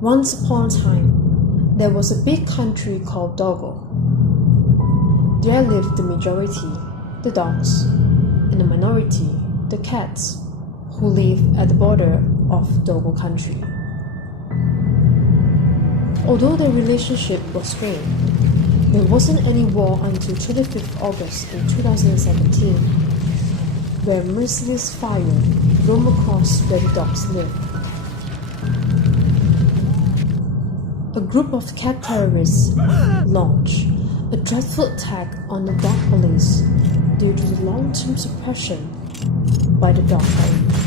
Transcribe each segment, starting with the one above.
Once upon a time, there was a big country called Togo. There lived the majority, the dogs, and the minority, the cats, who lived at the border of Togo country. Although their relationship was strained, there wasn't any war until 25th August in 2017, where merciless fire roamed across where the dogs lived. A group of cat terrorists launched a dreadful attack on the dog police due to the long-term suppression by the dog police.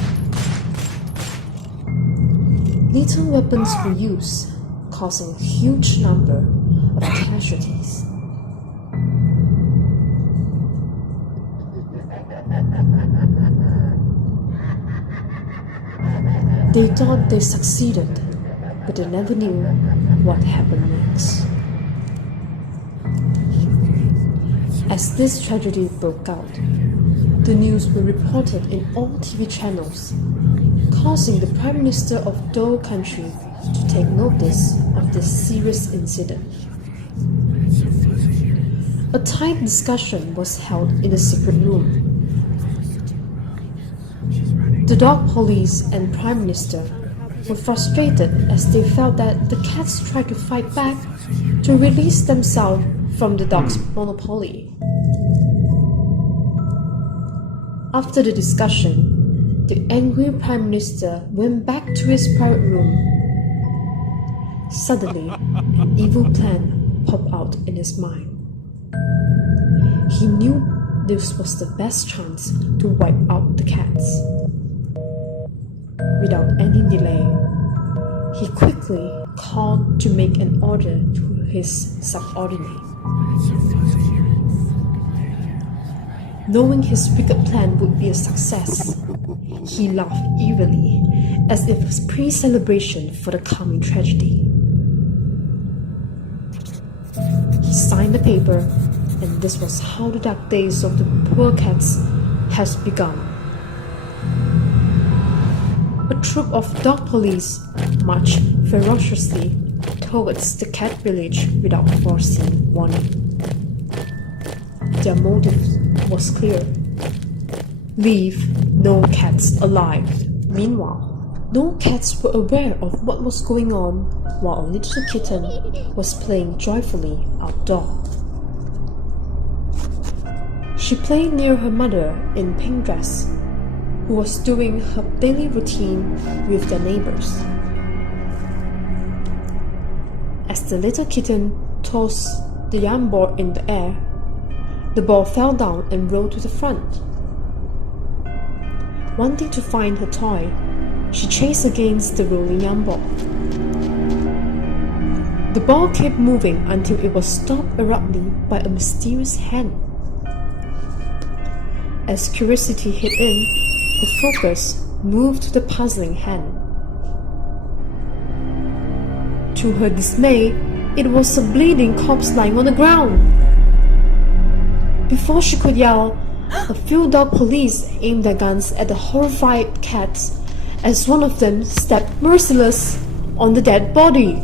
Lethal weapons were used, causing a huge number of casualties. They thought they succeeded, but they never knew what happened next. As this tragedy broke out, the news were reported in all TV channels, causing the Prime Minister of Togo country to take notice of this serious incident. A tight discussion was held in a secret room. The dog police and Prime Minister were frustrated as they felt that the cats tried to fight back to release themselves from the dog's monopoly. After the discussion, the angry Prime Minister went back to his private room. Suddenly, an evil plan popped out in his mind. He knew this was the best chance to wipe out the cats. Without any delay, he quickly called to make an order to his subordinate. Knowing his wicked plan would be a success, he laughed evilly as if it was pre-celebration for the coming tragedy. He signed the paper, and this was how the dark days of the poor cats has begun. A troop of dog police marched ferociously towards the cat village without foreseeing warning. Their motive was clear: leave no cats alive. Meanwhile, no cats were aware of what was going on while a little kitten was playing joyfully outdoors. She played near her mother in pink dress, who was doing her daily routine with their neighbors. As the little kitten tossed the yarn ball in the air, the ball fell down and rolled to the front. Wanting to find her toy, she chased against the rolling yarn ball. The ball kept moving until it was stopped abruptly by a mysterious hand. As curiosity hit in, the focus moved to the puzzling hand. To her dismay, it was a bleeding corpse lying on the ground. Before she could yell, a few dog police aimed their guns at the horrified cats as one of them stepped merciless on the dead body.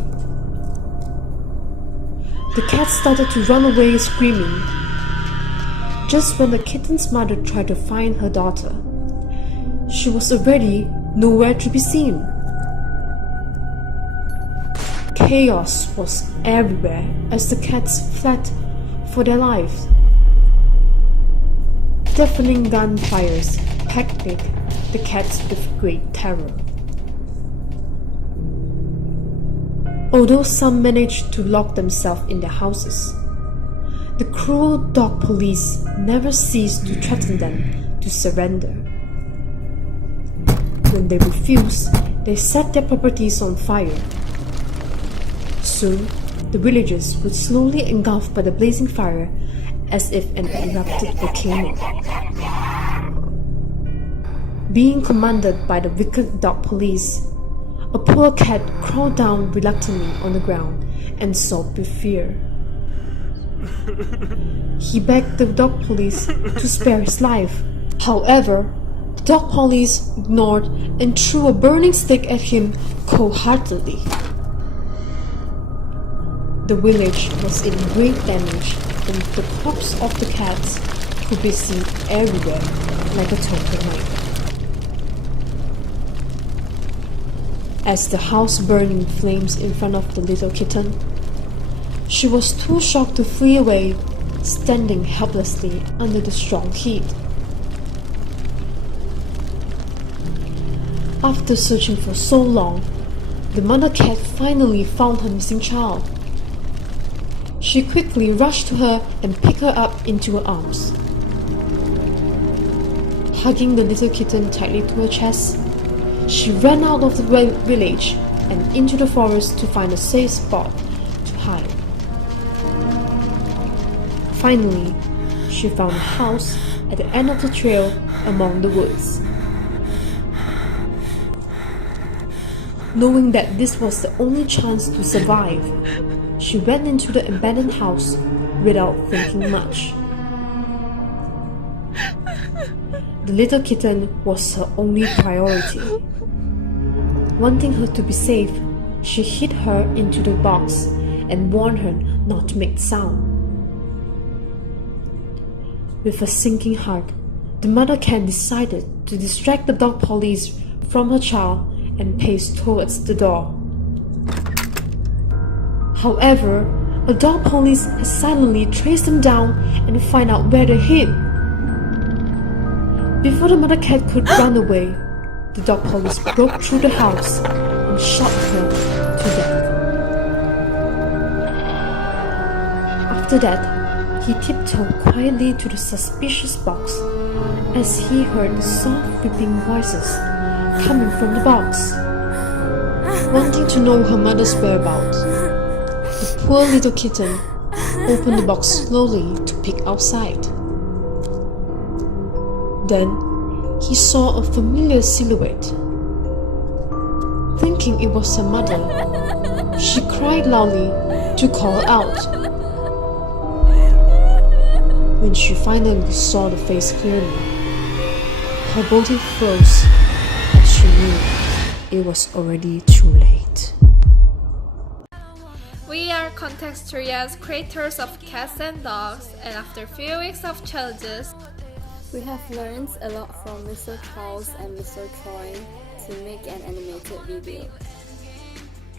The cat started to run away screaming. Just when the kitten's mother tried to find her daughter, she was already nowhere to be seen. Chaos was everywhere as the cats fled for their lives. Deafening gunfires hectic the cats with great terror. Although some managed to lock themselves in their houses, the cruel dog police never ceased to threaten them to surrender. When they refused, they set their properties on fire. Soon, the villages would slowly engulfed by the blazing fire as if an erupted volcano. Being commanded by the wicked dog police, a poor cat crawled down reluctantly on the ground and sobbed with fear. He begged the dog police to spare his life. However, the dog police ignored and threw a burning stick at him cold-heartedly. The village was in great damage and the corpse of the cats could be seen everywhere like a token knife. As the house burned in flames in front of the little kitten, she was too shocked to flee away, standing helplessly under the strong heat. After searching for so long, the mother cat finally found her missing child. She quickly rushed to her and picked her up into her arms. Hugging the little kitten tightly to her chest, she ran out of the village and into the forest to find a safe spot to hide. Finally, she found a house at the end of the trail among the woods. Knowing that this was the only chance to survive, she went into the abandoned house without thinking much. The little kitten was her only priority. Wanting her to be safe, she hid her into the box and warned her not to make sound. With a sinking heart, the mother cat decided to distract the dog police from her child and paced towards the door. However, a dog police had silently traced them down and find out where they hid. Before the mother cat could run away, the dog police broke through the house and shot her to death. After that, he tiptoed quietly to the suspicious box as he heard the soft weeping voices coming from the box. Wanting to know her mother's whereabouts, the poor little kitten opened the box slowly to peek outside. Then he saw a familiar silhouette. Thinking it was her mother, she cried loudly to call her out. When she finally saw the face clearly, her body froze as she knew it was already too late. We are Contextualians, creators of cats and dogs, and after a few weeks of challenges, we have learned a lot from Mr. Charles and Mr. Troy to make an animated video.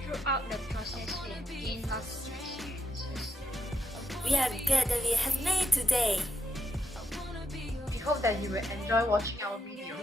Throughout the process, we have gained lots of experiences. We are glad that we have made today. We hope that you will enjoy watching our video.